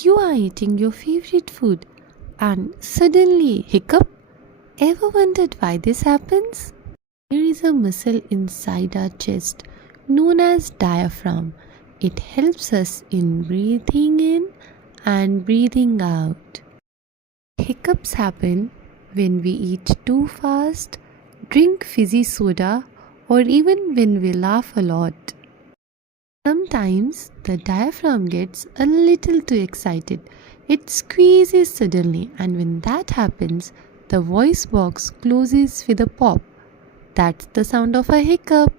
You are eating your favorite food and suddenly hiccup? Ever wondered why this happens? There is a muscle inside our chest known as diaphragm. It helps us in breathing in and breathing out. Hiccups happen when we eat too fast, drink fizzy soda, or even when we laugh a lot. Sometimes the diaphragm gets a little too excited. It squeezes suddenly, and when that happens, the voice box closes with a pop. That's the sound of a hiccup.